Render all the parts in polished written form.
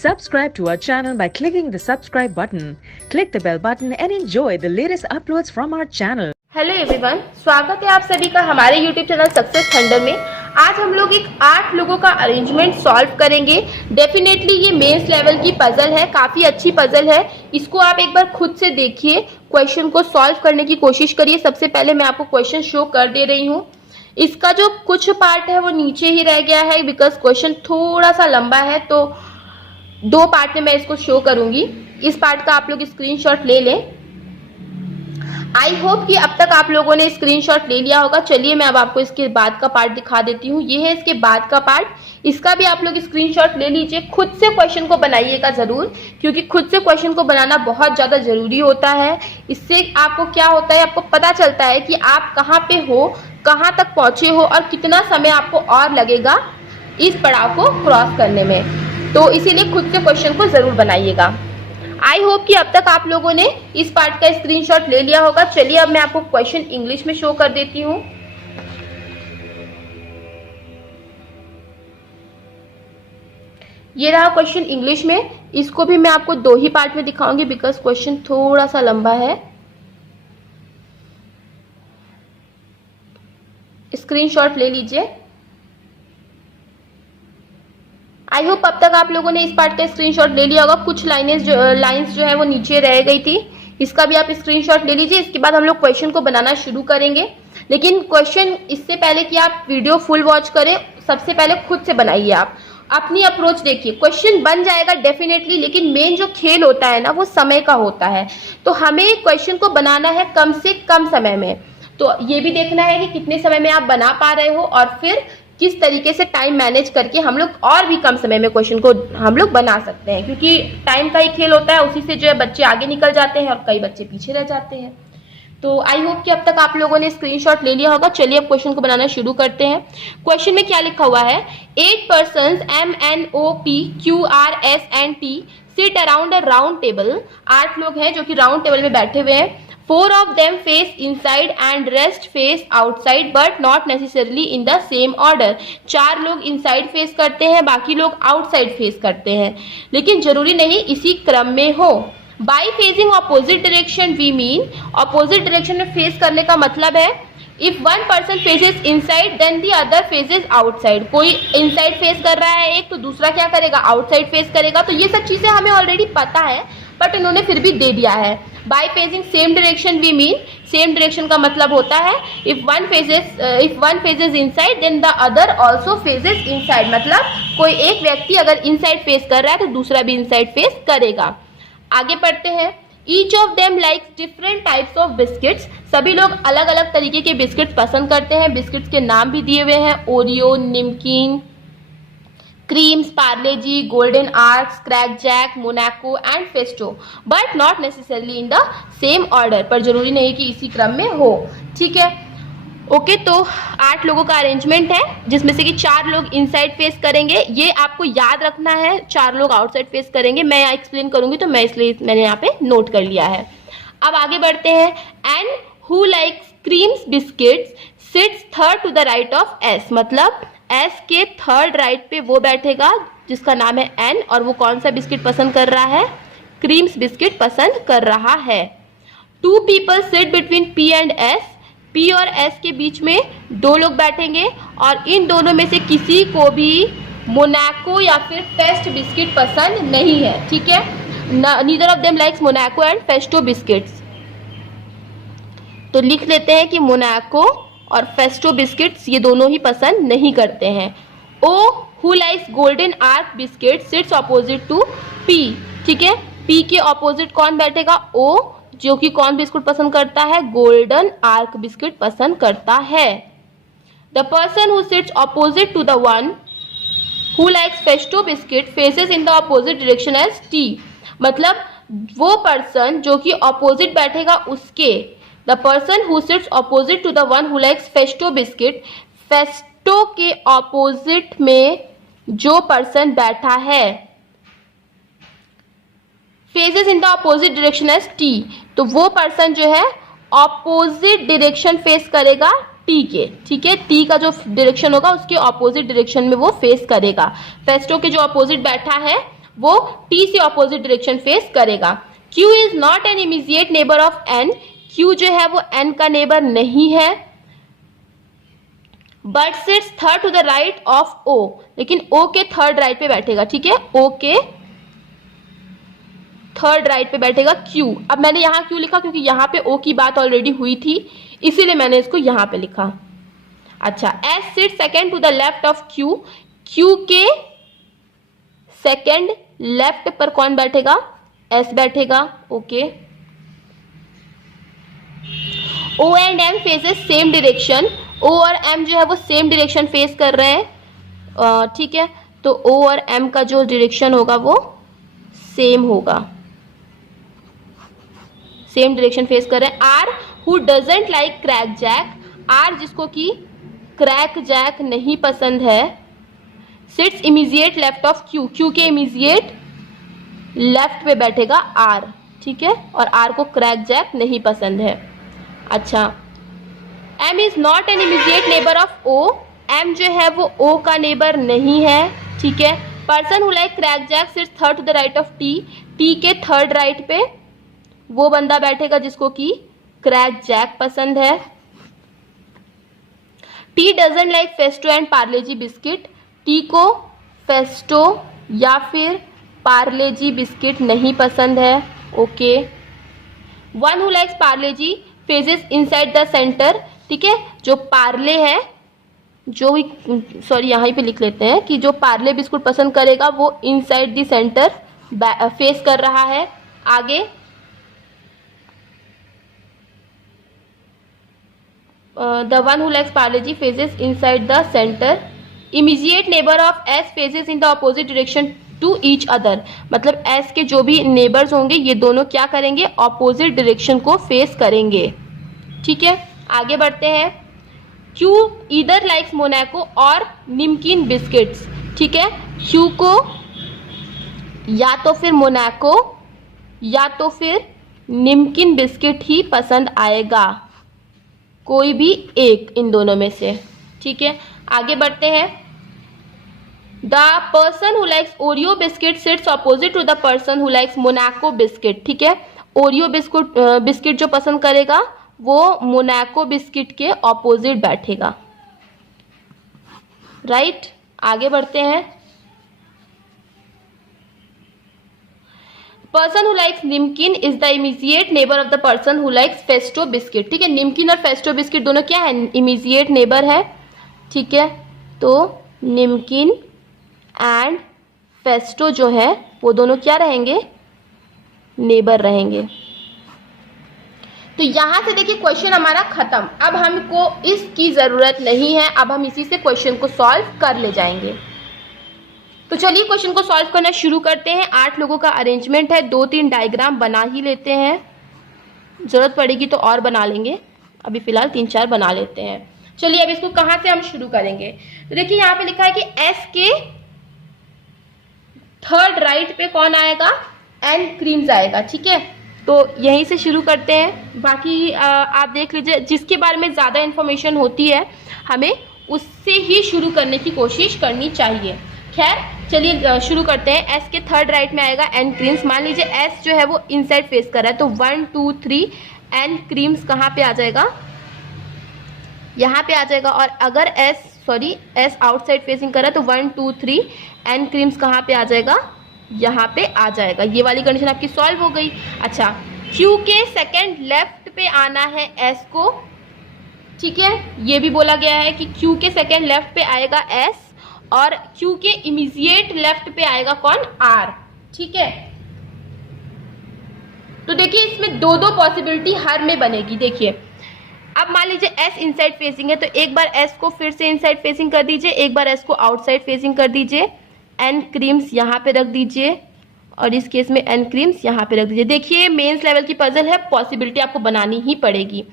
Subscribe to our channel by clicking the subscribe button. Click the bell button and enjoy the latest uploads from our channel. Hello everyone, स्वागत है आप सभी का हमारे YouTube channel success thunder में। आज हम लोग एक 8 लोगों का अरेंजमेंट सॉल्व करेंगे। डेफिनेटली ये मेंस लेवल की पजल है, काफी अच्छी पजल है। इसको आप एक बार खुद से देखिए, क्वेश्चन को सॉल्व करने की कोशिश करिए। सबसे पहले मैं आपको क्वेश्चन शो कर दे रही हूँ। इसका जो कुछ पार्ट है वो नीचे ही रह गया है बिकॉज क्वेश्चन थोड़ा सा लंबा है, तो 2 पार्ट में मैं इसको शो करूंगी। इस पार्ट का आप लोग स्क्रीनशॉट ले लें। आई होप कि अब तक आप लोगों ने स्क्रीनशॉट ले लिया होगा। चलिए मैं अब आपको इसके बाद का पार्ट दिखा देती हूँ। ये है इसके बाद का पार्ट। इसका भी आप लोग स्क्रीनशॉट ले लीजिए। खुद से क्वेश्चन को बनाइएगा जरूर, क्योंकि खुद से क्वेश्चन को बनाना बहुत ज्यादा जरूरी होता है। इससे आपको क्या होता है, आपको पता चलता है कि आप कहाँ पे हो, कहाँ तक पहुंचे हो और कितना समय आपको और लगेगा इस पड़ाव को क्रॉस करने में। तो इसीलिए खुद से क्वेश्चन को जरूर बनाइएगा। आई होप कि अब तक आप लोगों ने इस पार्ट का स्क्रीनशॉट ले लिया होगा। चलिए अब मैं आपको क्वेश्चन इंग्लिश में शो कर देती हूँ। ये रहा क्वेश्चन इंग्लिश में। इसको भी मैं आपको 2 ही पार्ट में दिखाऊंगी बिकॉज क्वेश्चन थोड़ा सा लंबा है। स्क्रीनशॉट ले लीजिए। आई होप अब तक आप लोगों ने इस पार्ट का स्क्रीनशॉट ले लिया होगा। कुछ लाइंस जो है वो नीचे रह गई थी, इसका भी आप स्क्रीनशॉट ले लीजिए। इसके बाद हम लोग क्वेश्चन को बनाना शुरू करेंगे। लेकिन क्वेश्चन इससे पहले कि आप वीडियो फुल वॉच करें, सबसे पहले खुद से बनाइए। आप अपनी अप्रोच देखिए। क्वेश्चन बन जाएगा डेफिनेटली, लेकिन मेन जो खेल होता है ना वो समय का होता है। तो हमें क्वेश्चन को बनाना है कम से कम समय में। तो ये भी देखना है कि कितने समय में आप बना पा रहे हो और फिर किस तरीके से टाइम मैनेज करके हम लोग और भी कम समय में क्वेश्चन को हम लोग बना सकते हैं, क्योंकि टाइम का ही खेल होता है। उसी से जो है बच्चे आगे निकल जाते हैं और कई बच्चे पीछे रह जाते हैं। तो आई होप कि अब तक आप लोगों ने स्क्रीनशॉट ले लिया होगा। चलिए अब क्वेश्चन को बनाना शुरू करते हैं। क्वेश्चन में क्या लिखा हुआ है? 8 persons MNOPQRSNT सिट अराउंड अ राउंड टेबल। 8 लोग हैं जो कि राउंड टेबल में बैठे हुए हैं। 4 of them face inside and rest face outside but not necessarily in the same order। 4 लोग inside face करते हैं, बाकी लोग outside face करते हैं, लेकिन जरूरी नहीं इसी क्रम में हो। By facing opposite direction we mean, opposite direction में face करने का मतलब है if one person faces inside then the other faces outside। कोई inside face कर रहा है एक, तो दूसरा क्या करेगा? outside face करेगा। तो ये सब चीजें हमें ऑलरेडी पता है, बट इन्होंने फिर भी दे दिया है। By facing same direction we mean, same direction का मतलब होता है if one faces inside then the other also faces inside। मतलब कोई एक व्यक्ति अगर inside face कर रहा है तो दूसरा भी inside face करेगा। आगे पढ़ते हैं। Each of them likes different types of biscuits। सभी लोग अलग अलग तरीके के बिस्किट्स पसंद करते हैं। बिस्किट्स के नाम भी दिए हुए हैं, Oreo, Nimkin, creams, Parle G, golden arc, Krack Jack, Monaco and Festo, but not necessarily in the same order. पर जरूरी नहीं कि इसी क्रम में हो। ठीक है, ओके। तो 8 लोगों का अरेंजमेंट है, जिसमें से कि 4 लोग इनसाइड फेस करेंगे। ये आपको याद रखना है, 4 लोग आउटसाइड फेस करेंगे। मैं यहाँ एक्सप्लेन करूंगी तो मैंने यहाँ पे नोट कर लिया है। अब आगे बढ़ते हैं। And who likes creams biscuits sits third to the right of S. मतलब एस के थर्ड राइट पे वो बैठेगा जिसका नाम है एन, और वो कौन सा बिस्किट पसंद कर रहा है? क्रीम्स बिस्किट पसंद कर रहा है। 2 people sit between P and S. P और एस के बीच में 2 लोग बैठेंगे और इन दोनों में से किसी को भी मोनाको या फिर फेस्ट बिस्किट पसंद नहीं है। ठीक है, neither of them likes Monaco and Festo biscuits. तो लिख लेते हैं कि मोनाको और फेस्टो बिस्किट्स ये दोनों ही पसंद नहीं करते हैं। O who likes golden arc biscuit sits opposite to P. ठीक है, पी के ऑपोजिट कौन बैठेगा? ओ, जो कि कौन बिस्कुट पसंद करता है? गोल्डन आर्क बिस्किट पसंद करता है। The person who sits opposite to the one who likes Festo biscuit faces in the opposite direction as T. मतलब वो पर्सन जो कि ऑपोजिट बैठेगा उसके, the person who sits opposite to the one who likes Festo biscuit, Festo के opposite में जो person बैठा है faces in the opposite direction as T. तो वो पर्सन जो है ऑपोजिट डायरेक्शन फेस करेगा टी के। ठीक है, टी का जो डायरेक्शन होगा उसके ऑपोजिट डायरेक्शन में वो फेस करेगा। फेस्टो के जो ऑपोजिट बैठा है वो T से ऑपोजिट डायरेक्शन फेस करेगा। Q is not an immediate neighbour of N, Q जो है वो N का नेबर नहीं है, but sits third to the right of O, लेकिन O के थर्ड राइट पे बैठेगा। ठीक है, O के थर्ड राइट पे बैठेगा Q। अब मैंने यहाँ क्यों लिखा, क्योंकि यहाँ पे O की बात ऑलरेडी हुई थी, इसीलिए मैंने इसको यहाँ पे लिखा। अच्छा, S sit second to the left of Q, Q के सेकेंड लेफ्ट पर कौन बैठेगा, S बैठेगा। Okay, O and M faces same direction, O और M जो है वो सेम डायरेक्शन फेस कर रहे हैं। ठीक है, तो O और M का जो डायरेक्शन होगा वो सेम होगा, सेम डायरेक्शन फेस कर रहे हैं। R who doesn't like Krackjack, R जिसको कि क्रैक जैक नहीं पसंद है, sits immediate left of Q, Q के इमीडिएट लेफ्ट पे बैठेगा R। ठीक है, और R को क्रैक जैक नहीं पसंद है। अच्छा, M is not an immediate neighbour of O, M जो है वो O का नेबर नहीं है। ठीक है, person who like Krackjack sits third to the right of T, T के थर्ड राइट पे वो बंदा बैठेगा जिसको कि क्रैक जैक पसंद है। T doesn't like Festo and Parle G biscuit, T को फेस्टो या फिर पार्ले-जी बिस्किट नहीं पसंद है। Okay, one who likes Parle G phases inside the centre. ठीक है, जो पार्ले है, जो भी सॉरी यहाँ पे लिख लेते हैं कि जो पार्ले बिस्कुट पसंद करेगा वो इनसाइड द सेंटर फेस कर रहा है। आगे the one who likes Parle-G faces inside the center, immediate neighbor of S faces in the opposite direction to each other, मतलब S के जो भी नेबर्स होंगे ये दोनों क्या करेंगे, ऑपोजिट डायरेक्शन को फेस करेंगे। ठीक है, आगे बढ़ते हैं। Q either likes मोनाको और निमकिन बिस्किट्स। ठीक है, Q को या तो फिर मोनाको या तो फिर निमकिन बिस्किट ही पसंद आएगा, कोई भी एक इन दोनों में से। ठीक है, आगे बढ़ते हैं। The person who likes Oreo biscuit sits opposite to the person who likes Monaco biscuit. ठीक है, ओरियो बिस्किट जो पसंद करेगा वो मोनाको बिस्किट के ऑपोजिट बैठेगा। राइट, आगे बढ़ते हैं। Person who likes Nimkin is the immediate neighbour of the person who likes Festo biscuit. ठीक है, निमकिन और फेस्टो बिस्किट दोनों क्या है, इमीडिएट नेबर है। ठीक है, तो निमकिन एंड फेस्टो जो है वो दोनों क्या रहेंगे, नेबर रहेंगे। तो यहां से देखिए क्वेश्चन हमारा खत्म। अब हमको इसकी जरूरत नहीं है, अब हम इसी से क्वेश्चन को सॉल्व कर ले जाएंगे। तो चलिए क्वेश्चन को सॉल्व करना शुरू करते हैं। 8 लोगों का अरेंजमेंट है, 2-3 डायग्राम बना ही लेते हैं, जरूरत पड़ेगी तो और बना लेंगे, अभी फिलहाल 3-4 बना लेते हैं। चलिए अब इसको कहाँ से हम शुरू करेंगे। तो देखिए यहाँ पे लिखा है कि S के थर्ड राइट पे कौन आएगा, N क्रीम्स आएगा। ठीक है, तो यहीं से शुरू करते हैं। बाकी आप देख लीजिए, जिसके बारे में ज़्यादा इन्फॉर्मेशन होती है हमें उससे ही शुरू करने की कोशिश करनी चाहिए। खैर चलिए शुरू करते हैं। S के थर्ड राइट में आएगा N क्रीम्स। मान लीजिए S जो है वो इनसाइड फेस कर रहा है, तो 1 2 3 N क्रीम्स कहाँ पे आ जाएगा, यहाँ पे आ जाएगा। और अगर S आउटसाइड फेसिंग कर रहा है तो 1 2 3 N क्रीम्स कहाँ पे आ जाएगा, यहाँ पे आ जाएगा। ये वाली कंडीशन आपकी सॉल्व हो गई। अच्छा, Q के सेकेंड लेफ्ट पे आना है S को। ठीक है, ये भी बोला गया है कि Q के सेकेंड लेफ्ट पे आएगा S और Q के इमीडिएट लेफ्ट पे आएगा कौन, R। ठीक है, तो देखिए इसमें दो पॉसिबिलिटी हर में बनेगी। देखिए अब मान लीजिए S इनसाइड फेसिंग है, तो एक बार S को फिर से इनसाइड फेसिंग कर दीजिए, एक बार S को आउटसाइड फेसिंग कर दीजिए, N क्रीम्स यहाँ पे रख दीजिए और इस केस में N क्रीम्स यहाँ पे रख दीजिए। देखिए मेंस लेवल की पजल है, पॉसिबिलिटी आपको बनानी ही पड़ेगी।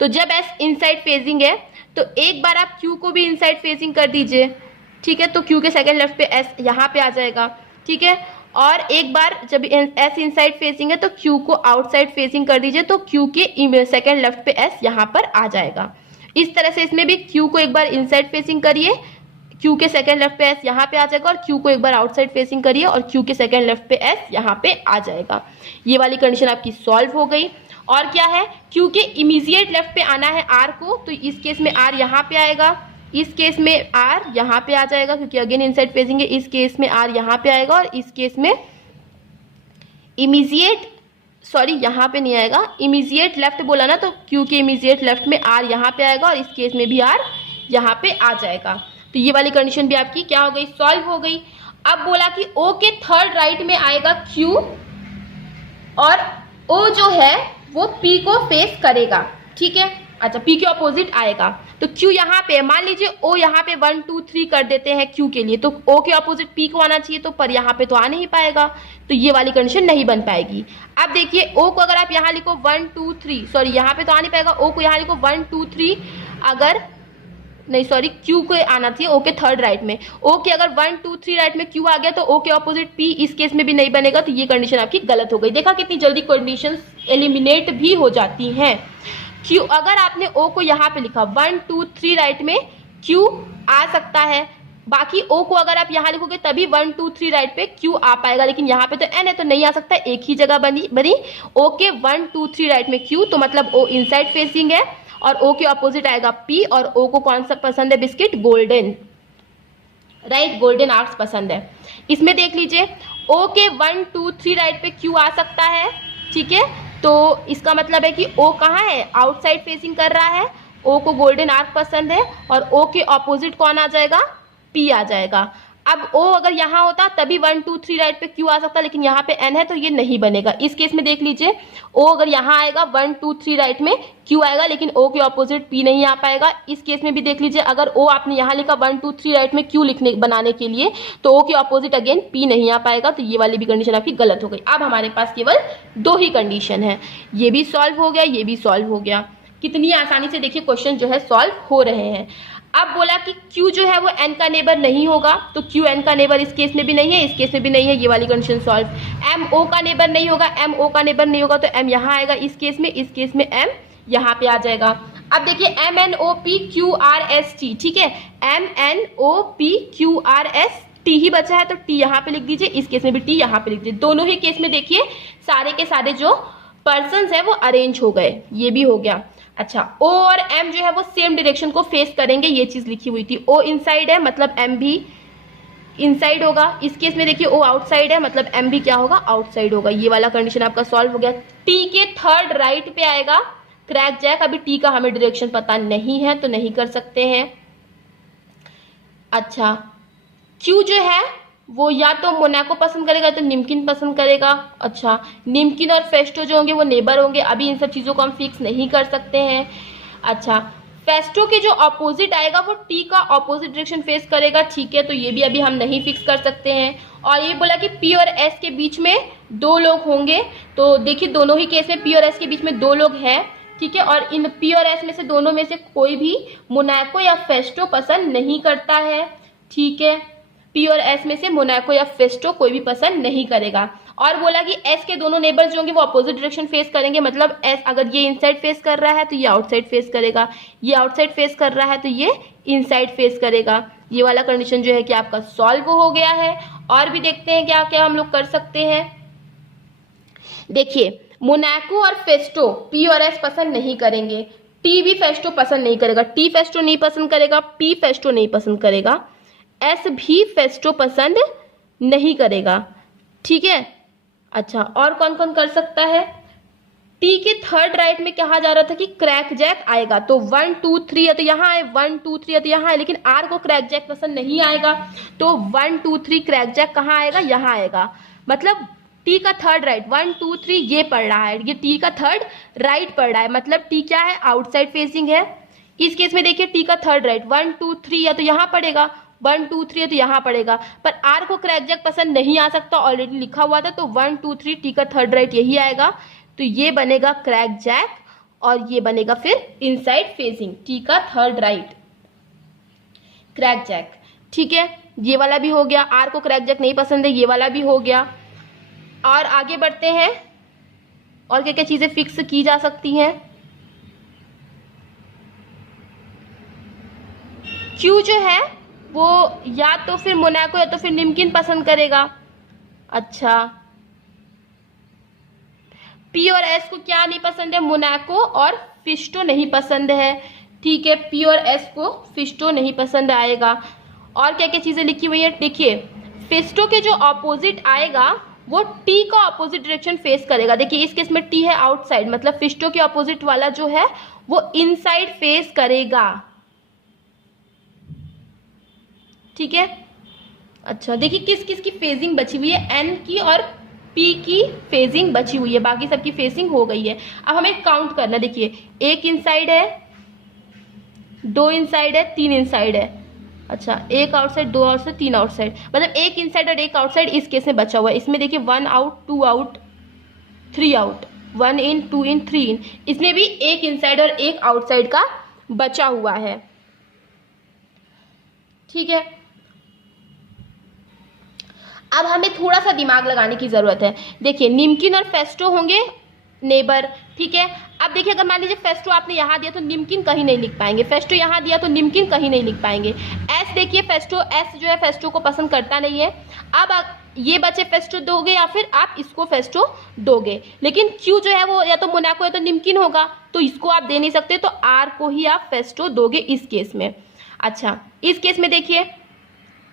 तो जब S इनसाइड फेसिंग है तो एक बार आप Q को भी इनसाइड फेसिंग कर दीजिए। ठीक है, तो Q के सेकेंड लेफ्ट पे S यहाँ पे आ जाएगा। ठीक है, और एक बार जब S इनसाइड फेसिंग है तो Q को आउटसाइड फेसिंग कर दीजिए, तो Q के सेकेंड लेफ्ट पे S यहाँ पर आ जाएगा। इस तरह से इसमें भी Q को एक बार इनसाइड फेसिंग करिए, Q के सेकंड लेफ्ट पे S यहाँ पे आ जाएगा और Q को एक बार आउटसाइड फेसिंग करिए और Q के सेकंड लेफ्ट पे S यहाँ पे आ जाएगा। ये वाली कंडीशन आपकी सॉल्व हो गई। और क्या है, Q के इमीडिएट लेफ्ट पे आना है R को, तो इस केस में R यहाँ पे आएगा, इस केस में R यहाँ पे आ जाएगा क्योंकि अगेन इनसाइड फेसिंग है, इस केस में R यहाँ पे आएगा और इस केस में इमीडिएट, सॉरी यहाँ पे नहीं आएगा, इमीडिएट लेफ्ट बोला ना, तो Q के इमीडिएट लेफ्ट में R यहाँ पे आएगा और इस केस में भी R यहाँ पे आ जाएगा। तो ये वाली कंडीशन भी आपकी क्या हो गई, सॉल्व हो गई। अब बोला कि O के थर्ड राइट में आएगा Q और O जो है वो P को फेस करेगा, ठीक है। अच्छा, P के ऑपोजिट आएगा, तो Q यहाँ पे, मान लीजिए O यहाँ पे 1 2 3 कर देते हैं Q के लिए, तो O के ऑपोजिट P को आना चाहिए, तो पर यहाँ पे तो आ नहीं पाएगा, तो ये वाली कंडीशन नहीं बन पाएगी। अब देखिए O को अगर आप यहाँ लिखो 1 2 3, सॉरी यहाँ पे तो आ नहीं पाएगा, O को यहाँ लिखो 1 2 3, अगर नहीं सॉरी Q को आना चाहिए O के थर्ड राइट में, O के अगर 1 2 3 राइट में Q आ गया तो O के ऑपोजिट P इस केस में भी नहीं बनेगा, तो ये कंडीशन आपकी गलत हो गई। देखा कितनी जल्दी कंडीशंस एलिमिनेट भी हो जाती हैं। Q अगर आपने O को यहाँ पे लिखा 1 2 3 राइट में Q आ सकता है, बाकी O को अगर आप यहाँ लिखोगे तभी 1 2 3 राइट पे Q आ पाएगा, लेकिन यहाँ पे तो N है तो नहीं आ सकता, एक ही जगह बनी O के 1 2 3 राइट में Q, तो मतलब O इनसाइड फेसिंग है और O के ऑपोजिट आएगा P, और O को कौन सा पसंद है biscuit, golden, right, golden arts पसंद है। इसमें देख लीजिए O के 1 2 3 राइट पे Q आ सकता है, ठीक है, तो इसका मतलब है कि O कहाँ है, आउटसाइड फेसिंग कर रहा है, O को गोल्डन आर्क पसंद है और O के ऑपोजिट कौन आ जाएगा, P आ जाएगा। अब O अगर यहाँ होता तभी 1 2 3 राइट पे Q आ सकता, लेकिन यहाँ पे N है तो ये नहीं बनेगा। इस केस में देख लीजिए O अगर यहाँ आएगा 1 2 3 राइट में Q आएगा, लेकिन O के ऑपोजिट P नहीं आ पाएगा। इस केस में भी देख लीजिए अगर O आपने यहाँ लिखा 1 2 3 राइट में Q लिखने बनाने के लिए, तो O के ऑपोजिट अगेन P नहीं आ पाएगा, तो ये वाली भी कंडीशन आपकी गलत हो गई। अब हमारे पास केवल दो ही कंडीशन है, ये भी सॉल्व हो गया, ये भी सॉल्व हो गया। कितनी आसानी से देखिए क्वेश्चन जो है सॉल्व हो रहे हैं। अब बोला कि Q जो है वो N का नेबर नहीं होगा, तो Q N का नेबर इस केस में भी नहीं है, इस केस में भी नहीं है, ये वाली कंडीशन सॉल्व। M O का नेबर नहीं होगा, M O का नेबर नहीं होगा, तो M यहाँ आएगा इस केस में M यहाँ पे आ जाएगा। अब देखिए M N O P Q R S T, ठीक है, M N O P Q R S T ही बचा है, तो T यहाँ पे लिख दीजिए, इस केस में भी T यहाँ पे लिख दीजिए। दोनों ही केस में देखिए सारे के सारे जो पर्सन्स है वो अरेंज हो गए, ये भी हो गया। अच्छा, O और M जो है वो सेम डायरेक्शन को फेस करेंगे, ये चीज लिखी हुई थी। O इनसाइड है मतलब M भी इनसाइड होगा, इस केस में देखिए O आउटसाइड है मतलब M भी क्या होगा, आउटसाइड होगा। ये वाला कंडीशन आपका सॉल्व हो गया। T के थर्ड राइट पे आएगा क्रैक जैक, अभी T का हमें डायरेक्शन पता नहीं है तो नहीं कर सकते हैं। अच्छा, Q जो है वो या तो मोनाको पसंद करेगा तो निम्किन पसंद करेगा। अच्छा, निम्किन और फेस्टो जो होंगे वो नेबर होंगे, अभी इन सब चीज़ों को हम फिक्स नहीं कर सकते हैं। अच्छा, फेस्टो के जो ऑपोजिट आएगा वो टी का ऑपोजिट डायरेक्शन फेस करेगा, ठीक है, तो ये भी अभी हम नहीं फिक्स कर सकते हैं। और ये बोला कि पी और एस के बीच में दो लोग होंगे, तो देखिए दोनों ही केस में पी और एस के बीच में दो लोग हैं, ठीक है, और इन पी और एस में से दोनों में से कोई भी मोनाको या फेस्टो पसंद नहीं करता है, ठीक है, पी और एस में से मोनाको या फेस्टो कोई भी पसंद नहीं करेगा। और बोला कि एस के दोनों नेबर्स जो होंगे वो अपोजिट डायरेक्शन फेस करेंगे, मतलब एस अगर ये इनसाइड फेस कर रहा है तो ये आउटसाइड फेस करेगा, ये आउटसाइड फेस कर रहा है तो ये इनसाइड फेस करेगा। ये वाला कंडीशन जो है कि आपका सॉल्व हो गया है। और भी देखते हैं क्या क्या हम लोग कर सकते हैं। देखिए, मोनाको और फेस्टो पी और एस पसंद नहीं करेंगे, टी भी फेस्टो पसंद नहीं करेगा, टी फेस्टो नहीं पसंद करेगा, पी फेस्टो नहीं पसंद करेगा, एस भी फेस्टो पसंद नहीं करेगा, ठीक है। अच्छा, और कौन कौन कर सकता है। टी के थर्ड राइट में कहा जा रहा था कि क्रैक जैक आएगा, तो 1 2 3 या तो यहाँ आए, 1 2 3 या तो यहाँ आए, लेकिन आर को क्रैक जैक पसंद नहीं आएगा, तो 1 2 3 क्रैक जैक कहाँ आएगा, यहाँ आएगा। मतलब टी का थर्ड राइट 1 2 3 ये पढ़ रहा है, ये टी का थर्ड राइट पढ़ रहा है, मतलब टी क्या है, आउटसाइड फेसिंग है। इस केस में देखिए टी का थर्ड राइट 1 2 3 या तो यहाँ पड़ेगा, 1 2 3 तो यहाँ पड़ेगा, पर आर को क्रैक जैक पसंद नहीं आ सकता, ऑलरेडी लिखा हुआ था, तो 1 2 3 टी का थर्ड राइट यही आएगा, तो ये बनेगा क्रैक जैक और ये बनेगा फिर इनसाइड फेसिंग, टी का थर्ड राइट क्रैक जैक, ठीक है। ये वाला भी हो गया, आर को क्रैक जैक नहीं पसंद है, ये वाला भी हो गया। और आगे बढ़ते हैं, और क्या क्या चीजें फिक्स की जा सकती हैं। क्यू जो है वो या तो फिर मोनाको या तो फिर निम्किन पसंद करेगा। अच्छा, पी और एस को क्या नहीं पसंद है? मोनाको और फिस्टो नहीं पसंद है। ठीक है, पी और एस को फिस्टो नहीं पसंद आएगा। और क्या क्या चीजें लिखी हुई है देखिए, फिस्टो के जो ऑपोजिट आएगा वो टी का ऑपोजिट डायरेक्शन फेस करेगा। देखिए इस केस में टी है आउटसाइड, मतलब फिस्टो के ऑपोजिट वाला जो है वो इनसाइड फेस करेगा। ठीक है, अच्छा देखिए किस किस की फेजिंग बची हुई है, एन की और पी की फेजिंग बची हुई है, बाकी सबकी फेसिंग हो गई है। अब हमें काउंट करना, देखिए एक इनसाइड है, दो इनसाइड है, तीन इनसाइड है। अच्छा, एक आउटसाइड, दो आउटसाइड, तीन आउटसाइड, मतलब एक इनसाइड और एक आउटसाइड इस केस में बचा हुआ है। इसमें देखिए 1 आउट, 2 आउट, 3 आउट, 1 इन, 2 इन, 3 इन, इसमें भी एक इनसाइड और एक आउटसाइड का बचा हुआ है। ठीक है, अब हमें थोड़ा सा दिमाग लगाने की जरूरत है। देखिए निम्किन और फेस्टो होंगे नेबर। ठीक है, अब देखिए अगर मान लीजिए फेस्टो आपने यहाँ दिया तो निम्किन कहीं नहीं लिख पाएंगे, फेस्टो यहाँ दिया तो निम्किन कहीं नहीं लिख पाएंगे। एस देखिए फेस्टो, एस जो है फेस्टो को पसंद करता नहीं है। अब ये बचे फेस्टो दोगे या फिर आप इसको फेस्टो दोगे, लेकिन क्यू जो है वो या तो मोनाको या तो निम्किन होगा, तो इसको आप दे नहीं सकते, तो आर को ही आप फेस्टो दोगे इस केस में। अच्छा, इस केस में देखिए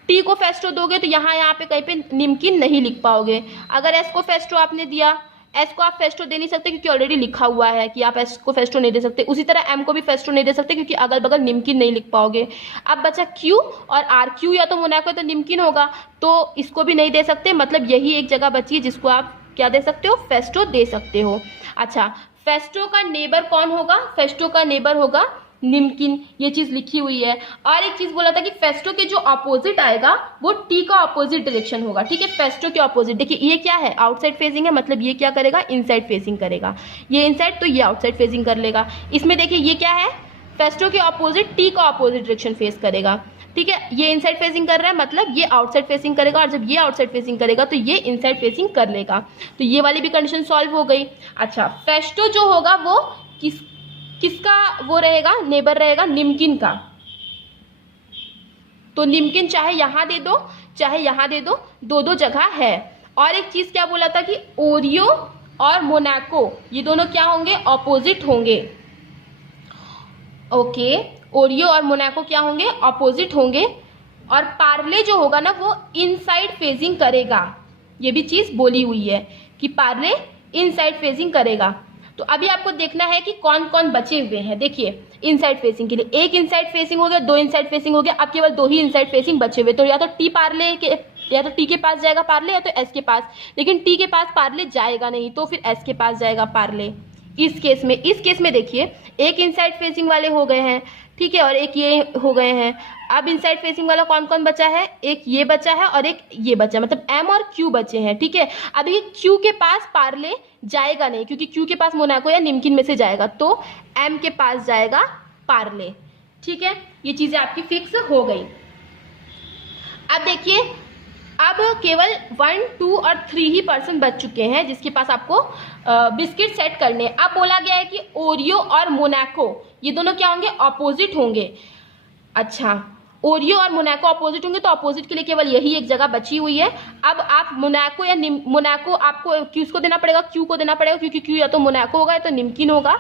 टी को फेस्टो दोगे तो यहाँ पे कहीं पे निम्किन नहीं लिख पाओगे। अगर एस को फेस्टो आपने दिया, एस को आप फेस्टो दे नहीं सकते क्योंकि ऑलरेडी लिखा हुआ है कि आप एस को फेस्टो नहीं दे सकते। उसी तरह एम को भी फेस्टो नहीं दे सकते क्योंकि अगल बगल निम्किन नहीं लिख पाओगे। अब बचा क्यू और आर, क्यू या तो मोनाको तो निम्किन होगा, तो इसको भी नहीं दे सकते, मतलब यही एक जगह बची है जिसको आप क्या दे सकते हो? फेस्टो दे सकते हो। अच्छा, फेस्टो का नेबर कौन होगा? फेस्टो का नेबर होगा निम्किन, ये चीज लिखी हुई है। और एक चीज बोला था कि फेस्टो के जो ऑपोजिट आएगा वो टी का ऑपोजिट डायरेक्शन होगा। ठीक है, फेस्टो के ऑपोजिट, देखिए ये क्या है? आउटसाइड फेसिंग है, मतलब ये क्या करेगा? इनसाइड फेसिंग करेगा। ये इनसाइड तो ये आउटसाइड फेसिंग कर लेगा। इसमें देखिए ये क्या है? फेस्टो के ऑपोजिट टी का ऑपोजिट डायरेक्शन फेस करेगा। ठीक है, ये इनसाइड फेसिंग कर रहा है, मतलब ये आउटसाइड फेसिंग करेगा, और जब ये आउटसाइड फेसिंग करेगा तो ये इनसाइड फेसिंग कर लेगा। तो ये वाली भी कंडीशन सॉल्व हो गई। अच्छा, फेस्टो जो होगा वो किसका वो रहेगा? नेबर रहेगा निम्किन का। तो निम्किन चाहे यहां दे दो चाहे यहां दे दो, दो दो जगह है। और एक चीज क्या बोला था कि ओरियो और मोनाको ये दोनों क्या होंगे? ऑपोजिट होंगे। ओके, ओरियो और मोनाको क्या होंगे? ऑपोजिट होंगे। और पार्ले जो होगा ना वो इनसाइड फेजिंग करेगा, ये भी चीज बोली हुई है कि पार्ले इनसाइड फेजिंग करेगा। तो अभी आपको देखना है कि कौन कौन बचे हुए हैं। देखिए इनसाइड फेसिंग के लिए एक इनसाइड फेसिंग हो गया, दो इनसाइड फेसिंग हो गया, अब केवल दो ही इनसाइड फेसिंग बचे हुए। तो या तो टी के पास जाएगा पार्ले, या तो एस के पास, लेकिन टी के पास पार्ले जाएगा नहीं, तो फिर एस के पास जाएगा पार्ले। इस केस में देखिए एक इनसाइड फेसिंग वाले हो गए हैं, ठीक है, और एक ये हो गए हैं। अब इनसाइड फेसिंग वाला कौन कौन बचा है? एक ये बचा है और एक ये बचा है, मतलब एम और क्यू बचे हैं। ठीक है, अब ये क्यू के पास पार्ले जाएगा नहीं क्योंकि क्यू के पास मोनाको या निम्किन में से जाएगा, तो एम के पास जाएगा पार्ले। ठीक है, ये चीजें आपकी फिक्स हो गई। अब देखिए अब केवल 1, 2 और 3 ही पर्सन बच चुके हैं जिसके पास आपको बिस्किट सेट करने। अब बोला गया है कि ओरियो और मोनाको ये दोनों क्या होंगे? ऑपोजिट होंगे। अच्छा, ओरियो और मोनाको ऑपोजिट होंगे, तो ऑपोजिट के लिए केवल यही एक जगह बची हुई है। अब आप मोनाको या मोनाको आपको किसको देना पड़ेगा? क्यू को देना पड़ेगा, क्योंकि क्यू या तो मोनाको होगा या तो निम्किन होगा।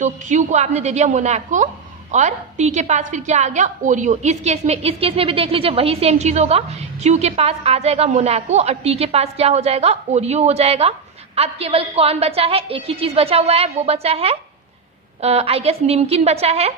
तो क्यू को आपने दे दिया मोनाको, और टी के पास फिर क्या आ गया? ओरियो। इस केस में भी देख लीजिए वही सेम चीज होगा, क्यू के पास आ जाएगा मोनाको और टी के पास क्या हो जाएगा? ओरियो हो जाएगा। अब केवल कौन बचा है? एक ही चीज बचा हुआ है, वो बचा है आई गेस निम्किन बचा है।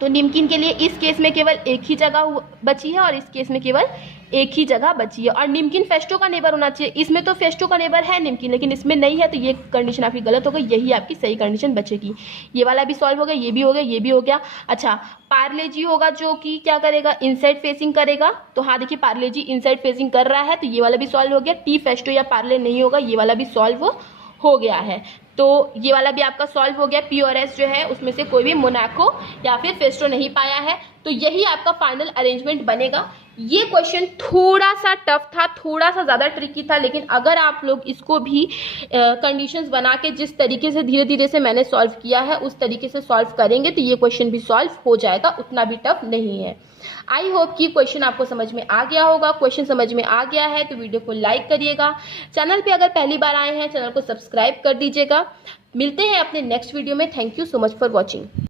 तो निम्किन के लिए इस केस में केवल एक ही जगह बची है और इस केस में केवल एक ही जगह बची है। और निम्किन फेस्टो का नेबर होना चाहिए, इसमें तो फेस्टो का नेबर है निम्किन, लेकिन इसमें नहीं है, तो ये कंडीशन आपकी गलत हो गई, यही आपकी सही कंडीशन बचेगी। ये वाला भी सॉल्व हो गया, ये भी हो गया, ये भी हो गया। अच्छा, पार्ले जी होगा जो कि क्या करेगा? इनसाइड फेसिंग करेगा। तो हाँ देखिए पार्ले जी इनसाइड फेसिंग कर रहा है, तो ये वाला भी सॉल्व हो गया। टी फेस्टो या पार्ले नहीं होगा, ये वाला भी सॉल्व हो गया है। तो ये वाला भी आपका सॉल्व हो गया। पी और एस जो है उसमें से कोई भी मोनाको या फिर फेस्टो नहीं पाया है, तो यही आपका फाइनल अरेंजमेंट बनेगा। ये क्वेश्चन थोड़ा सा टफ था, थोड़ा सा ज़्यादा ट्रिकी था, लेकिन अगर आप लोग इसको भी कंडीशंस बना के जिस तरीके से धीरे धीरे से मैंने सॉल्व किया है उस तरीके से सॉल्व करेंगे तो ये क्वेश्चन भी सॉल्व हो जाएगा, उतना भी टफ नहीं है। आई होप कि क्वेश्चन आपको समझ में आ गया होगा। क्वेश्चन समझ में आ गया है तो वीडियो को लाइक करिएगा। चैनल पे अगर पहली बार आए हैं चैनल को सब्सक्राइब कर दीजिएगा। मिलते हैं अपने नेक्स्ट वीडियो में। Thank you so much for watching.